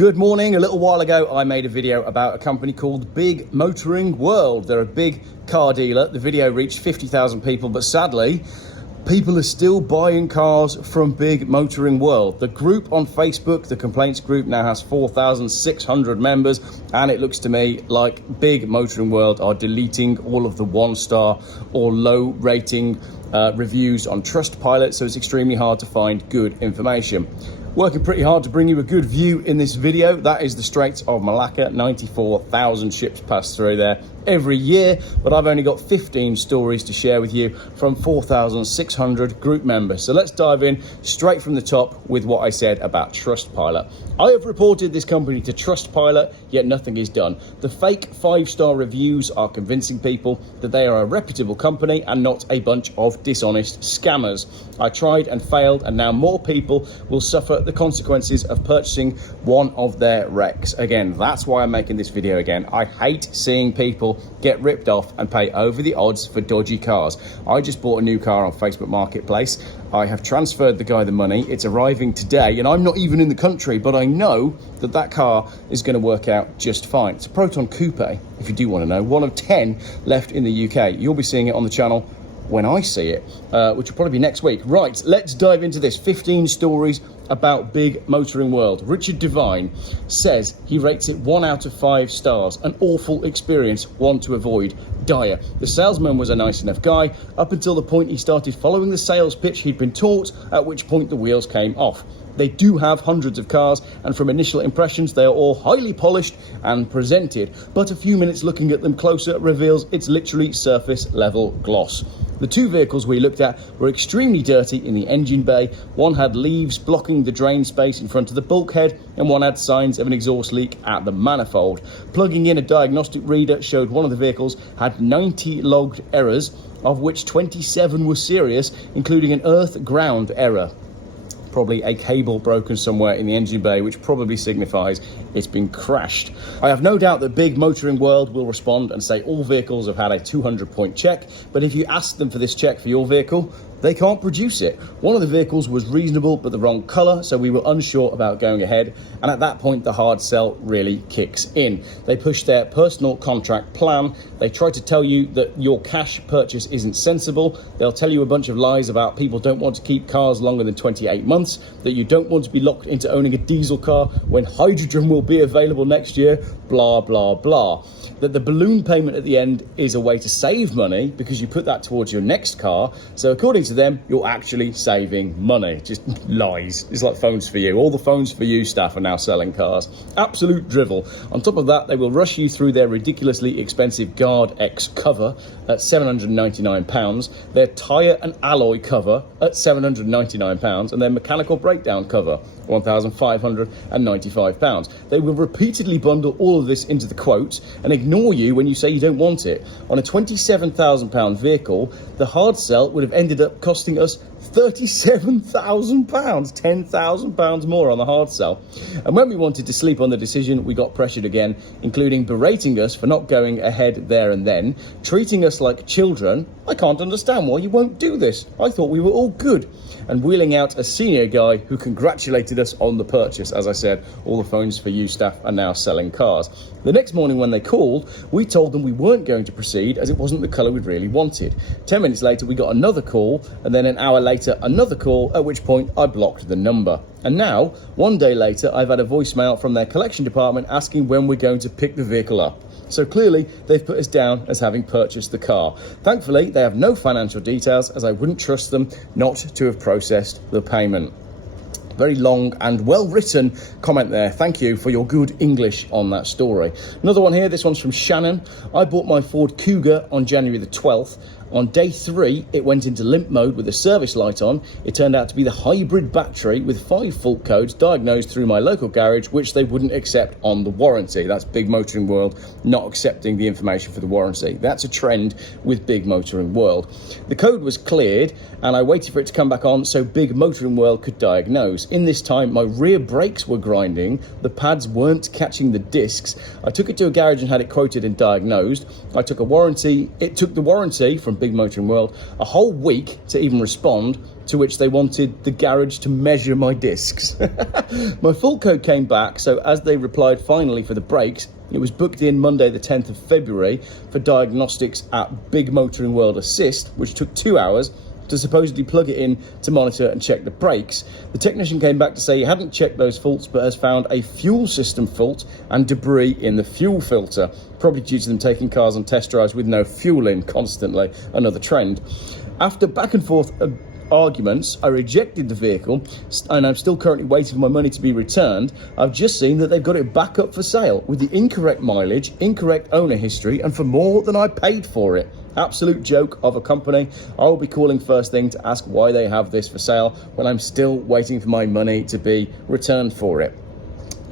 Good morning. A little while ago, I made a video about a company called Big Motoring World. They're a big car dealer. The video reached 50,000 people, but sadly, people are still buying cars from Big Motoring World. The group on Facebook, the complaints group, now has 4,600 members, and it looks to me like Big Motoring World are deleting all of the one-star or low rating reviews on Trustpilot, so it's extremely hard to find good information. Working pretty hard to bring you a good view in this video. That is the Straits of Malacca. 94,000 ships pass through there every year, but I've only got 15 stories to share with you from 4,600 group members. So let's dive in straight from the top with what I said about Trustpilot. I have reported this company to Trustpilot, yet nothing is done. The fake 5-star reviews are convincing people that they are a reputable company and not a bunch of dishonest scammers. I tried and failed, and now more people will suffer the consequences of purchasing one of their wrecks. Again, that's why I'm making this video again. I hate seeing people get ripped off and pay over the odds for dodgy cars. I just bought a new car on Facebook Marketplace. I have transferred the guy the money. It's arriving today, and I'm not even in the country, but I know that that car is going to work out just fine. It's a Proton Coupe, if you do want to know. One of 10 left in the UK. You'll be seeing it on the channel when I see it, which will probably be next week. Right, let's dive into this. 15 stories about Big Motoring World. Richard Devine says he rates it 1 out of 5 stars. An awful experience, one to avoid. Dire. The salesman was a nice enough guy up until the point he started following the sales pitch he'd been taught, at which point the wheels came off. They do have hundreds of cars, and from initial impressions, they are all highly polished and presented, but a few minutes looking at them closer reveals it's literally surface level gloss. The 2 vehicles we looked at were extremely dirty in the engine bay. One had leaves blocking the drain space in front of the bulkhead, and one had signs of an exhaust leak at the manifold. Plugging in a diagnostic reader showed one of the vehicles had 90 logged errors, of which 27 were serious, including an earth ground error. Probably a cable broken somewhere in the engine bay, which probably signifies it's been crashed. I have no doubt that Big Motoring World will respond and say all vehicles have had a 200-point check, but if you ask them for this check for your vehicle, they can't produce it. One of the vehicles was reasonable but the wrong colour, so we were unsure about going ahead, and at that point the hard sell really kicks in. They push their personal contract plan. They try to tell you that your cash purchase isn't sensible. They'll tell you a bunch of lies about people don't want to keep cars longer than 28 months, that you don't want to be locked into owning a diesel car when hydrogen will be available next year, blah, blah, blah. That the balloon payment at the end is a way to save money because you put that towards your next car. So according to them, you're actually saving money. Just lies. It's like Phones For You. All the Phones For You staff are now selling cars. Absolute drivel. On top of that, they will rush you through their ridiculously expensive Guard X cover at £799, their tyre and alloy cover at £799, and their mechanical breakdown cover, £1,595. They will repeatedly bundle all of this into the quote and ignore you when you say you don't want it. On a £27,000 vehicle, the hard sell would have ended up costing us £37,000, £10,000 more on the hard sell. And when we wanted to sleep on the decision, we got pressured again, including berating us for not going ahead there and then, treating us like children. I can't understand why you won't do this. I thought we were all good. And wheeling out a senior guy who congratulated us on the purchase. As I said, all the Phones For You staff are now selling cars. The next morning when they called, we told them we weren't going to proceed as it wasn't the colour we'd really wanted. 10 minutes later, we got another call, and then an hour later, another call, at which point I blocked the number. And now, 1 day later, I've had a voicemail from their collection department asking when we're going to pick the vehicle up. So clearly, they've put us down as having purchased the car. Thankfully, they have no financial details, as I wouldn't trust them not to have processed the payment. Very long and well-written comment there. Thank you for your good English on that story. Another one here, this one's from Shannon. I bought my Ford Kuga on January the 12th. On day 3, it went into limp mode with the service light on. It turned out to be the hybrid battery with 5 fault codes diagnosed through my local garage, which they wouldn't accept on the warranty. That's Big Motoring World not accepting the information for the warranty. That's a trend with Big Motoring World. The code was cleared, and I waited for it to come back on so Big Motoring World could diagnose. In this time, my rear brakes were grinding. The pads weren't catching the discs. I took it to a garage and had it quoted and diagnosed. It took the warranty from Big Motoring World a whole week to even respond. to which they wanted the garage to measure my discs. My fault code came back, so as they replied finally for the brakes, it was booked in Monday the 10th of February for diagnostics at Big Motoring World Assist, which took 2 hours to supposedly plug it in to monitor and check the brakes. The technician came back to say he hadn't checked those faults but has found a fuel system fault and debris in the fuel filter, probably due to them taking cars on test drives with no fuel in constantly, another trend. After back and forth arguments, I rejected the vehicle and I'm still currently waiting for my money to be returned. I've just seen that they've got it back up for sale with the incorrect mileage, incorrect owner history, and for more than I paid for it. Absolute joke of a company. I will be calling first thing to ask why they have this for sale when I'm still waiting for my money to be returned for it.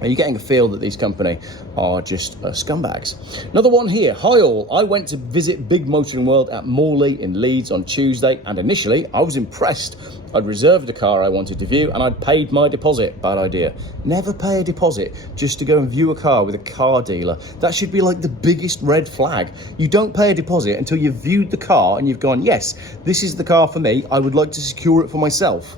Are you getting a feel that these companies are just scumbags? Another one here. Hi all. I went to visit Big Motoring World at Morley in Leeds on Tuesday, and initially I was impressed. I'd reserved a car I wanted to view and I'd paid my deposit. Bad idea. Never pay a deposit just to go and view a car with a car dealer. That should be like the biggest red flag. You don't pay a deposit until you've viewed the car and you've gone, yes, this is the car for me. I would like to secure it for myself.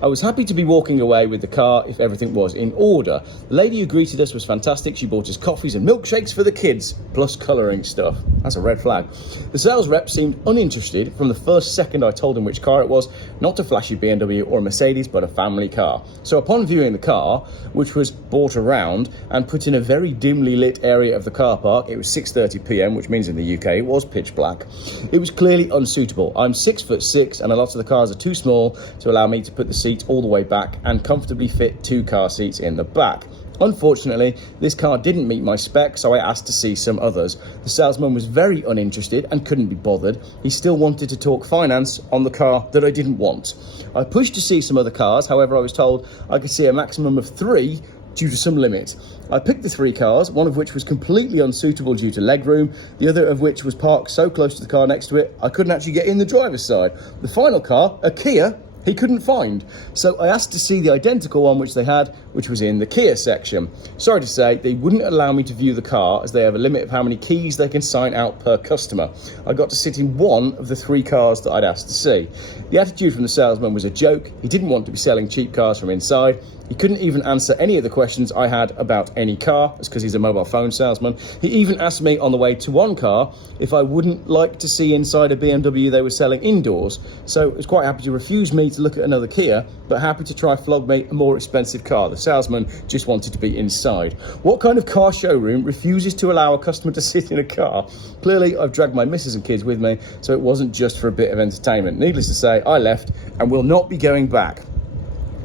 I was happy to be walking away with the car if everything was in order. The lady who greeted us was fantastic. She bought us coffees and milkshakes for the kids, plus colouring stuff. That's a red flag. The sales rep seemed uninterested from the first second I told him which car it was, not a flashy BMW or a Mercedes, but a family car. So upon viewing the car, which was brought around and put in a very dimly lit area of the car park, it was 6:30 p.m, which means in the UK it was pitch black. It was clearly unsuitable. I'm 6'6" and a lot of the cars are too small to allow me to put the seat all the way back and comfortably fit 2 car seats in the back. Unfortunately, this car didn't meet my spec, so I asked to see some others. The salesman was very uninterested and couldn't be bothered. He still wanted to talk finance on the car that I didn't want. I pushed to see some other cars, however I was told I could see a maximum of 3 due to some limit. I picked the 3 cars, one of which was completely unsuitable due to legroom, the other of which was parked so close to the car next to it I couldn't actually get in the driver's side. The final car, a Kia, he couldn't find, so I asked to see the identical one which they had, which was in the Kia section. Sorry to say, they wouldn't allow me to view the car as they have a limit of how many keys they can sign out per customer. I got to sit in one of the 3 cars that I'd asked to see. The attitude from the salesman was a joke. He didn't want to be selling cheap cars from inside. He couldn't even answer any of the questions I had about any car. That's because he's a mobile phone salesman. He even asked me on the way to one car if I wouldn't like to see inside a BMW they were selling indoors. So he was quite happy to refuse me to look at another Kia, but happy to try flog me a more expensive car. The salesman just wanted to be inside. What kind of car showroom refuses to allow a customer to sit in a car? Clearly, I've dragged my missus and kids with me, so it wasn't just for a bit of entertainment. Needless to say, I left and will not be going back.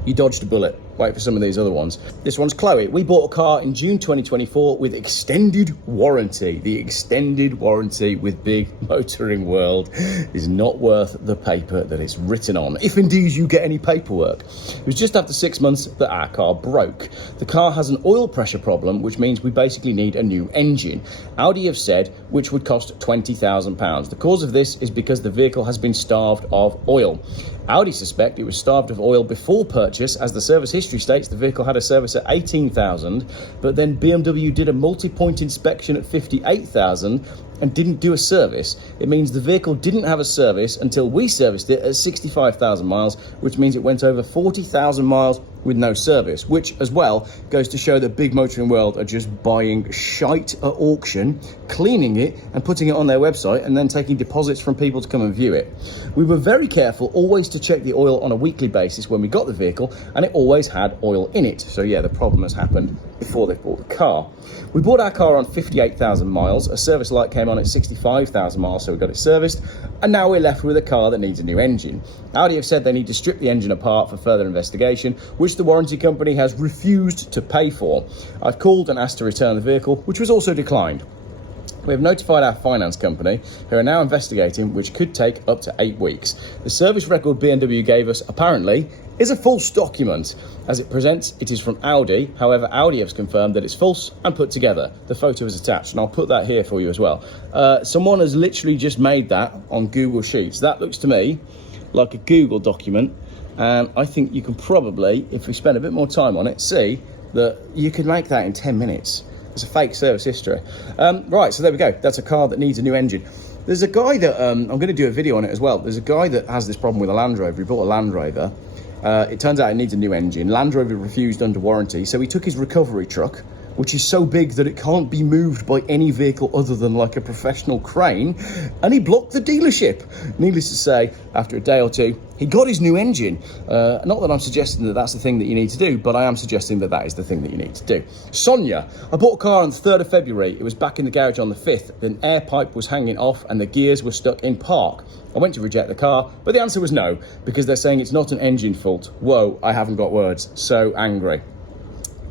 You dodged a bullet. Wait for some of these other ones. This one's Chloe. We bought a car in June 2024 with extended warranty. The extended warranty with Big Motoring World is not worth the paper that it's written on, if indeed you get any paperwork. It was just after 6 months that our car broke. The car has an oil pressure problem, which means we basically need a new engine. Audi have said which would cost £20,000. The cause of this is because the vehicle has been starved of oil. Audi suspect it was starved of oil before purchase, as the service history states the vehicle had a service at 18,000, but then BMW did a multi-point inspection at 58,000 and didn't do a service. It means the vehicle didn't have a service until we serviced it at 65,000 miles, which means it went over 40,000 miles with no service, which as well goes to show that Big Motoring World are just buying shite at auction, cleaning it and putting it on their website and then taking deposits from people to come and view it. We were very careful always to check the oil on a weekly basis when we got the vehicle, and it always had oil in it. So yeah, the problem has happened before they bought the car. We bought our car on 58,000 miles. A service light came on at 65,000 miles, so we got it serviced, and now we're left with a car that needs a new engine. Audi have said they need to strip the engine apart for further investigation, which the warranty company has refused to pay for. I've called and asked to return the vehicle, which was also declined. We have notified our finance company, who are now investigating, which could take up to 8 weeks. The service record BMW gave us, apparently, is a false document. As it presents, it is from Audi. However, Audi has confirmed that it's false and put together. The photo is attached, and I'll put that here for you as well. Someone has literally just made that on Google Sheets. That looks to me like a Google document, and I think you can probably, if we spend a bit more time on it, see that you could make that in 10 minutes. It's a fake service history. Right, so there we go. That's a car that needs a new engine. There's a guy that, I'm going to do a video on it as well. There's a guy that has this problem with a Land Rover. He bought a Land Rover. It turns out it needs a new engine. Land Rover refused under warranty, so he took his recovery truck, which is so big that it can't be moved by any vehicle other than like a professional crane, and he blocked the dealership. Needless to say, after a day or two, he got his new engine. Not that I'm suggesting that that's the thing that you need to do, but I am suggesting that that is the thing that you need to do. Sonia, I bought a car on the 3rd of February. It was back in the garage on the 5th. The air pipe was hanging off and the gears were stuck in park. I went to reject the car, but the answer was no, because they're saying it's not an engine fault. Whoa, I haven't got words. So angry.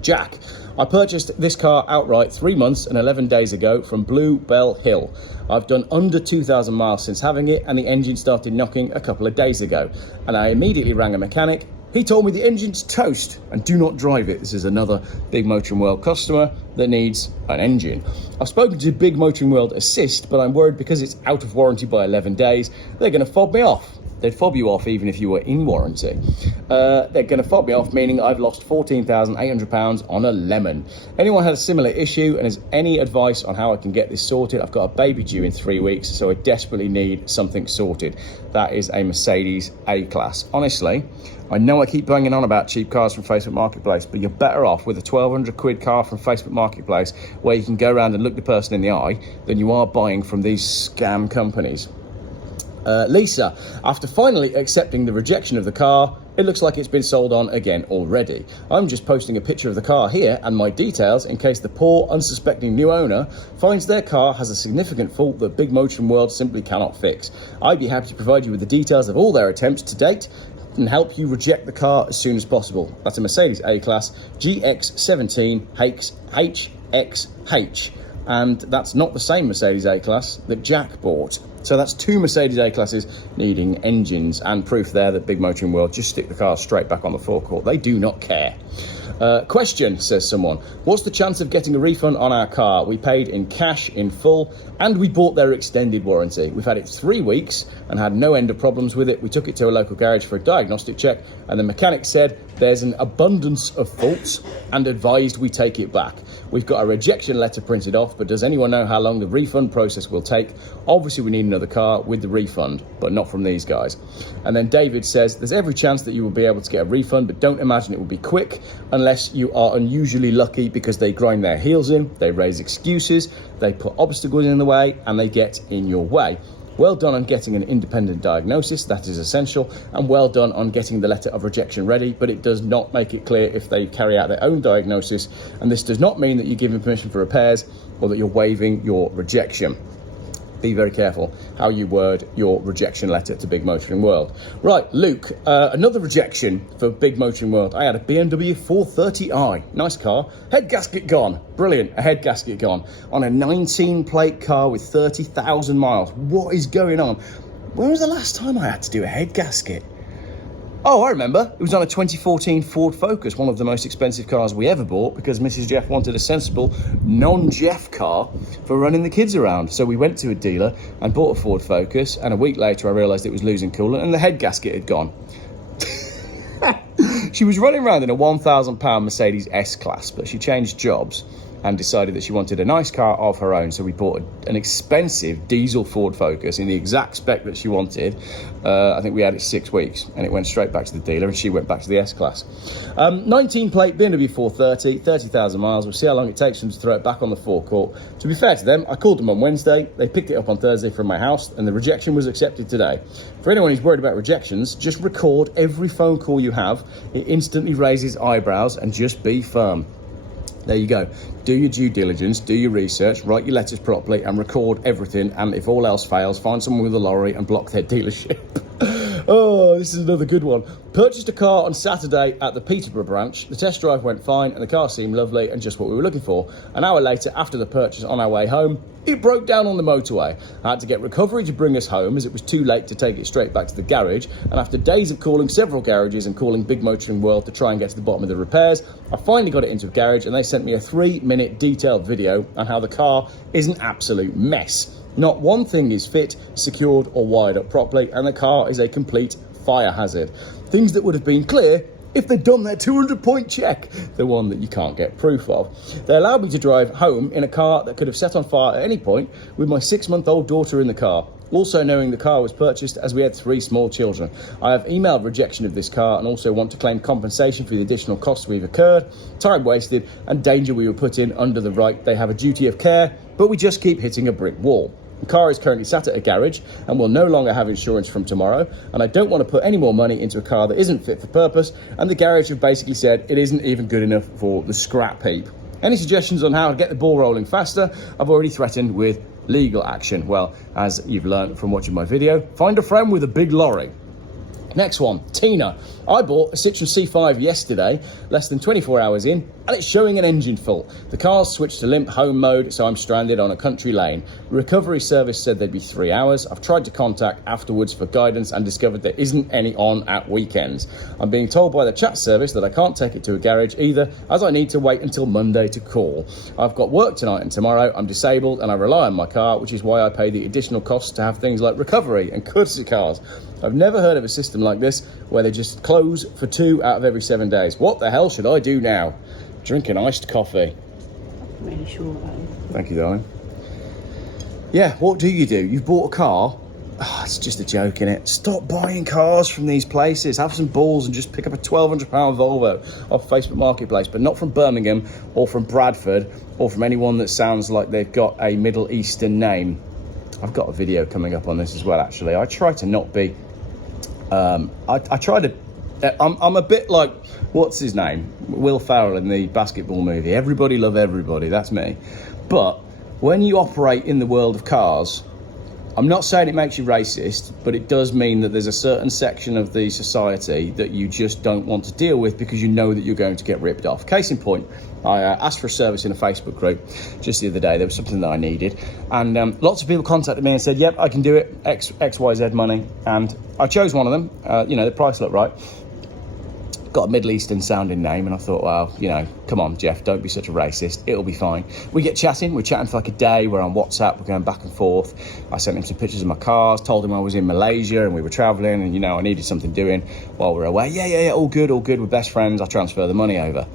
Jack, I purchased this car outright 3 months and 11 days ago from Blue Bell Hill. I've done under 2,000 miles since having it, and the engine started knocking a couple of days ago. And I immediately rang a mechanic. He told me the engine's toast and do not drive it. This is another Big Motoring World customer that needs an engine. I've spoken to Big Motoring World Assist, but I'm worried because it's out of warranty by 11 days, they're going to fob me off. They'd fob you off even if you were in warranty. They're going to fob me off, meaning I've lost £14,800 on a lemon. Anyone had a similar issue and has any advice on how I can get this sorted? I've got a baby due in 3 weeks, so I desperately need something sorted. That is a Mercedes A-Class. Honestly, I know I keep banging on about cheap cars from Facebook Marketplace, but you're better off with a 1,200 quid car from Facebook Marketplace where you can go around and look the person in the eye than you are buying from these scam companies. Lisa, after finally accepting the rejection of the car, it looks like it's been sold on again already. I'm just posting a picture of the car here and my details in case the poor, unsuspecting new owner finds their car has a significant fault that Big Motoring World simply cannot fix. I'd be happy to provide you with the details of all their attempts to date and help you reject the car as soon as possible. That's a Mercedes A-Class GX17 HXH. And that's not the same Mercedes A-Class that Jack bought. So that's 2 Mercedes A-Classes needing engines, and proof there that Big Motoring World just stick the car straight back on the forecourt. They do not care. Question, says someone. What's the chance of getting a refund on our car? We paid in cash in full and we bought their extended warranty. We've had it 3 weeks and had no end of problems with it. We took it to a local garage for a diagnostic check and the mechanic said there's an abundance of faults and advised we take it back. We've got a rejection letter printed off, but does anyone know how long the refund process will take? Obviously we need another car with the refund, but not from these guys. And then David says there's every chance that you will be able to get a refund, but don't imagine it will be quick unless you are unusually lucky, because they grind their heels in, they raise excuses, they put obstacles in the way, and they get in your way. Well done on getting an independent diagnosis, that is essential, and well done on getting the letter of rejection ready, but it does not make it clear if they carry out their own diagnosis, and this does not mean that you're giving permission for repairs or that you're waiving your rejection. Be very careful how you word your rejection letter to Big Motoring World. Right, Luke, another rejection for Big Motoring World. I had a BMW 430i, nice car, head gasket gone, brilliant, a head gasket gone, on a 19 plate car with 30,000 miles. What is going on? When was the last time I had to do a head gasket? Oh, I remember. It was on a 2014 Ford Focus, one of the most expensive cars we ever bought, because Mrs. Jeff wanted a sensible, non-Jeff car for running the kids around. So we went to a dealer and bought a Ford Focus, and a week later I realised it was losing coolant and the head gasket had gone. She was running around in a £1,000 Mercedes S-Class, but she changed jobs and decided that she wanted a nice car of her own, so we bought an expensive diesel Ford Focus in the exact spec that she wanted. I think we had it 6 weeks, and it went straight back to the dealer, and she went back to the S-Class. 19 plate BMW 430, 30,000 miles. We'll see how long it takes them to throw it back on the forecourt. To be fair to them, I called them on Wednesday. They picked it up on Thursday from my house, and the rejection was accepted today. For anyone who's worried about rejections, just record every phone call you have. It instantly raises eyebrows, and just be firm. There you go. Do your due diligence, do your research, write your letters properly and record everything, and if all else fails, find someone with a lorry and block their dealership. Oh, this is another good one. Purchased a car on Saturday at the Peterborough branch. The test drive went fine and the car seemed lovely and just what we were looking for. An hour later, after the purchase, on our way home, it broke down on the motorway. I had to get recovery to bring us home as it was too late to take it straight back to the garage, and after days of calling several garages and calling Big Motoring World to try and get to the bottom of the repairs, I finally got it into a garage and they sent me a 3-minute detailed video on how the car is an absolute mess. Not one thing is fit, secured or wired up properly, and the car is a complete fire hazard. Things that would have been clear if they'd done their 200-point check, the one that you can't get proof of. They allowed me to drive home in a car that could have set on fire at any point with my 6-month-old daughter in the car. Also knowing the car was purchased as we had 3 small children. I have emailed rejection of this car and also want to claim compensation for the additional costs we've incurred, time wasted and danger we were put in under the right. They have a duty of care, but we just keep hitting a brick wall. The car is currently sat at a garage and will no longer have insurance from tomorrow, and I don't want to put any more money into a car that isn't fit for purpose, and the garage have basically said it isn't even good enough for the scrap heap. Any suggestions on how to get the ball rolling faster? I've already threatened with legal action. Well, as you've learned from watching my video, find a friend with a big lorry. Next one, Tina. I bought a Citroen C5 yesterday, less than 24 hours in, and it's showing an engine fault. The car's switched to limp home mode, so I'm stranded on a country lane. Recovery service said they'd be 3 hours. I've tried to contact afterwards for guidance and discovered there isn't any on at weekends. I'm being told by the chat service that I can't take it to a garage either, as I need to wait until Monday to call. I've got work tonight and tomorrow. I'm disabled and I rely on my car, which is why I pay the additional costs to have things like recovery and courtesy cars. I've never heard of a system like this where they just close for 2 out of every 7 days. What the hell should I do now? Drinking iced coffee. I'm really sure about it. Thank you, darling. Yeah, what do? You've bought a car. Oh, it's just a joke, innit? Stop buying cars from these places. Have some balls and just pick up a £1,200 Volvo off Facebook Marketplace, but not from Birmingham or from Bradford or from anyone that sounds like they've got a Middle Eastern name. I've got a video coming up on this as well, actually. I try to not be... I try to... I'm a bit like, what's his name? Will Ferrell in the basketball movie. Everybody love everybody, that's me. But when you operate in the world of cars, I'm not saying it makes you racist, but it does mean that there's a certain section of the society that you just don't want to deal with because you know that you're going to get ripped off. Case in point, I asked for a service in a Facebook group just the other day. There was something that I needed, and lots of people contacted me and said, yep, I can do it, XYZ money, and I chose one of them. The price looked right. Got a Middle Eastern sounding name, and I thought, well, come on, Jeff, don't be such a racist. It'll be fine. We get chatting. We're chatting for like a day. We're on WhatsApp. We're going back and forth. I sent him some pictures of my cars, told him I was in Malaysia and we were traveling and, I needed something doing while we were away. Yeah, all good. We're best friends. I transfer the money over.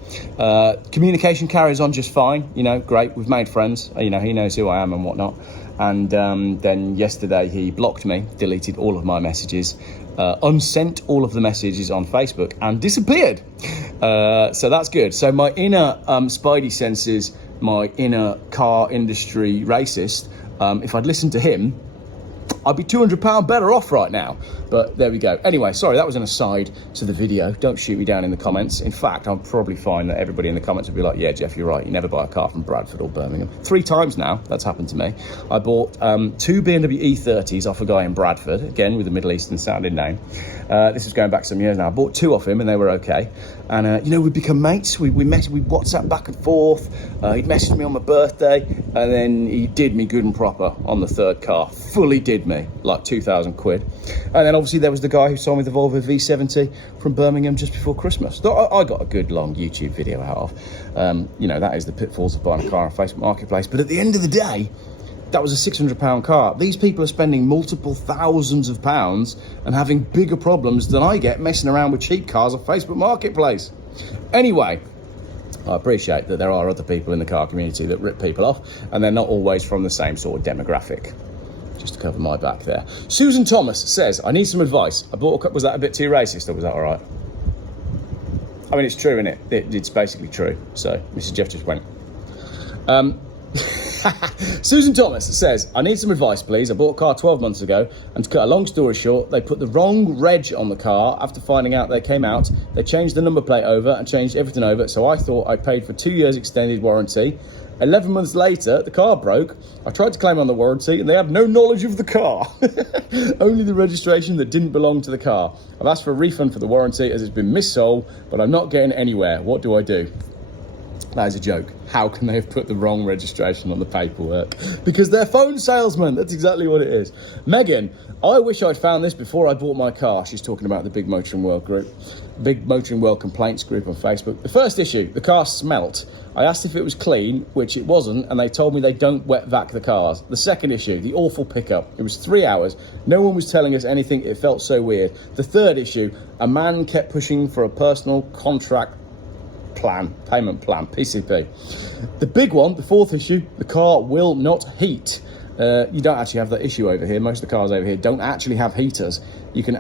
Communication carries on just fine. Great. We've made friends. He knows who I am and whatnot. And then yesterday he blocked me, deleted all of my messages, unsent all of the messages on Facebook and disappeared. So that's good. So my inner spidey senses, my inner car industry racist, if I'd listened to him, I'd be £200 better off right now. But there we go. Anyway, sorry, that was an aside to the video. Don't shoot me down in the comments. In fact, I'll probably find that everybody in the comments will be like, yeah, Jeff, you're right. You never buy a car from Bradford or Birmingham. 3 times now, that's happened to me. I bought 2 BMW E30s off a guy in Bradford, again, with a Middle Eastern sounding name. This is going back some years now. I bought 2 off him and they were okay. And, we'd become mates. We WhatsApp back and forth. He'd messaged me on my birthday. And then he did me good and proper on the 3rd car. Fully did me, like 2,000 quid. And then obviously there was the guy who sold me the Volvo V70 from Birmingham just before Christmas. That I got a good long YouTube video out of. That is the pitfalls of buying a car on Facebook Marketplace. But at the end of the day, that was a £600 car. These people are spending multiple thousands of pounds and having bigger problems than I get messing around with cheap cars on Facebook Marketplace. Anyway, I appreciate that there are other people in the car community that rip people off, and they're not always from the same sort of demographic. Just to cover my back there. Susan Thomas says, I need some advice. Was that a bit too racist, or was that all right? I mean, it's true, isn't it? It's basically true. So, Mrs. Jeff just went. Susan Thomas says, I need some advice, please. I bought a car 12 months ago, and to cut a long story short, they put the wrong reg on the car. After finding out they came out, they changed the number plate over and changed everything over, so I thought I paid for 2 years extended warranty. 11 months later, the car broke. I tried to claim on the warranty and they have no knowledge of the car. Only the registration that didn't belong to the car. I've asked for a refund for the warranty as it's been missold, but I'm not getting anywhere. What do I do? That is a joke. How can they have put the wrong registration on the paperwork? Because they're phone salesmen. That's exactly what it is. Megan, I wish I'd found this before I bought my car. She's talking about the Big Motoring World group. Big Motoring World complaints group on Facebook. The first issue, the car smelt. I asked if it was clean, which it wasn't, and they told me they don't wet vac the cars. The second issue, the awful pickup. It was 3 hours. No one was telling us anything. It felt so weird. The third issue, a man kept pushing for a personal contract payment plan, PCP. The big one, the fourth issue, the car will not heat. You don't actually have that issue over here. Most of the cars over here don't actually have heaters. You can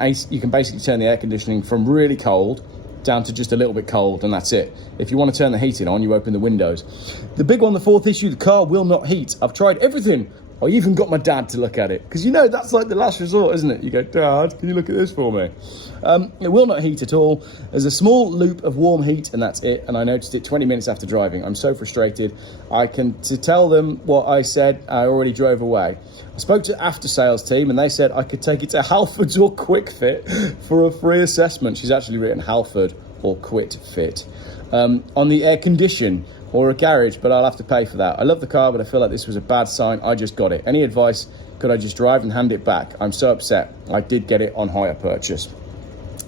basically turn the air conditioning from really cold down to just a little bit cold, and that's it. If you want to turn the heating on, you open the windows. The big one, the fourth issue, the car will not heat. I've tried everything. I even got my dad to look at it, because you know that's like the last resort, isn't it? You go, Dad, can you look at this for me? It will not heat at all. There's a small loop of warm heat, and that's it. And I noticed it 20 minutes after driving. I'm so frustrated. To tell them what I said, I already drove away. I spoke to the after sales team, and they said I could take it to Halfords or Quick Fit for a free assessment. She's actually written Halford or Quit Fit. On the air condition or a garage, but I'll have to pay for that. I love the car, but I feel like this was a bad sign. I just got it. Any advice? Could I just drive and hand it back? I'm so upset. I did get it on hire purchase.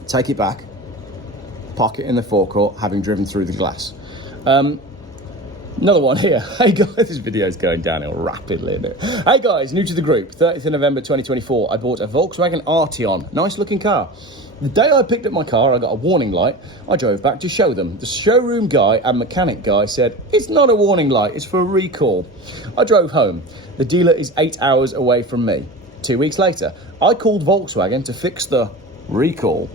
Take it back, park it in the forecourt, having driven through the glass. Another one here. Hey guys, this video is going downhill rapidly, isn't it? Hey guys, new to the group, 30th of November 2024, I bought a Volkswagen Arteon. Nice looking car. The day I picked up my car, I got a warning light. I drove back to show them. The showroom guy and mechanic guy said, it's not a warning light, it's for a recall. I drove home. The dealer is 8 hours away from me. 2 weeks later, I called Volkswagen to fix the recall.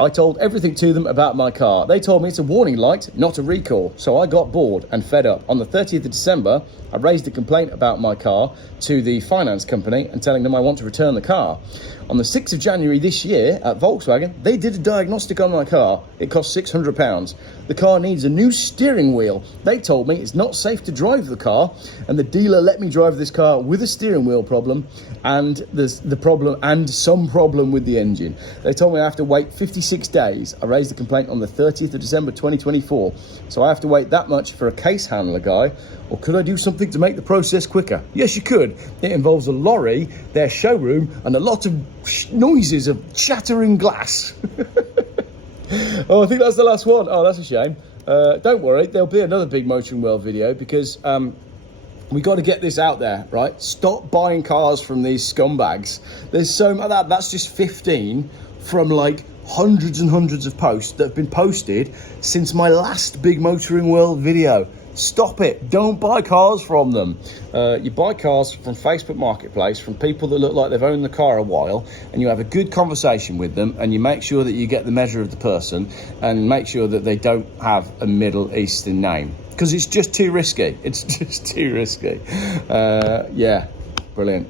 I told everything to them about my car. They told me it's a warning light, not a recall. So I got bored and fed up. On the 30th of December, I raised a complaint about my car to the finance company and telling them I want to return the car. On the 6th of January this year at Volkswagen, they did a diagnostic on my car. It cost £600. The car needs a new steering wheel. They told me it's not safe to drive the car, and the dealer let me drive this car with a steering wheel problem and some problem with the engine. They told me I have to wait 56 days. I raised the complaint on the 30th of December 2024. So I have to wait that much for a case handler guy, or could I do something to make the process quicker? Yes, you could. It involves a lorry, their showroom, and a lot of noises of shattering glass. Oh, I think that's the last one. Oh, that's a shame. Don't worry, there'll be another Big Motoring World video, because we got to get this out there, right? Stop buying cars from these scumbags. There's so much that's just 15 from like hundreds and hundreds of posts that have been posted since my last Big Motoring World video. Stop it. Don't buy cars from them. You buy cars from Facebook Marketplace, from people that look like they've owned the car a while, and you have a good conversation with them, and you make sure that you get the measure of the person, and make sure that they don't have a Middle Eastern name, because it's just too risky. It's just too risky. Yeah, brilliant.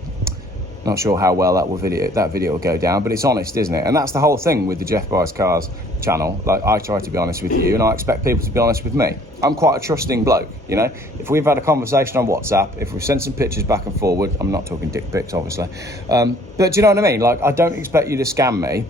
Not sure how well that video will go down, but it's honest, isn't it? And that's the whole thing with the Jeff Buys Cars channel. Like, I try to be honest with you, and I expect people to be honest with me. I'm quite a trusting bloke, you know? If we've had a conversation on WhatsApp, if we've sent some pictures back and forward, I'm not talking dick pics, obviously. But do you know what I mean? Like, I don't expect you to scam me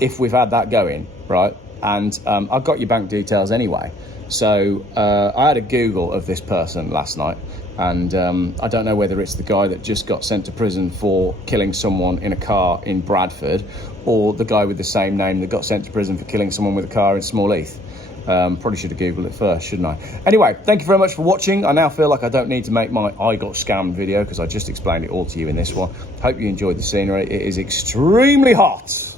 if we've had that going, right? And I've got your bank details anyway. So I had a Google of this person last night, and I don't know whether it's the guy that just got sent to prison for killing someone in a car in Bradford, or the guy with the same name that got sent to prison for killing someone with a car in Small Heath. Probably should have Googled it first, shouldn't I? Anyway, thank you very much for watching. I now feel like I don't need to make my I got scammed video, because I just explained it all to you in this one. Hope you enjoyed the scenery. It is extremely hot.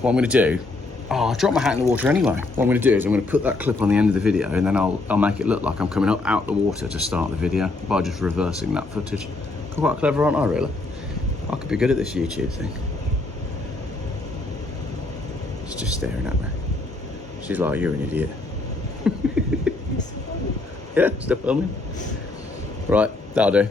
What I'm going to do, I dropped my hat in the water anyway. What I'm going to do is I'm going to put that clip on the end of the video, and then I'll make it look like I'm coming up out the water to start the video by just reversing that footage. Quite clever, aren't I, really? I could be good at this YouTube thing. She's just staring at me. She's like, you're an idiot. Yeah, still filming. Right, that'll do.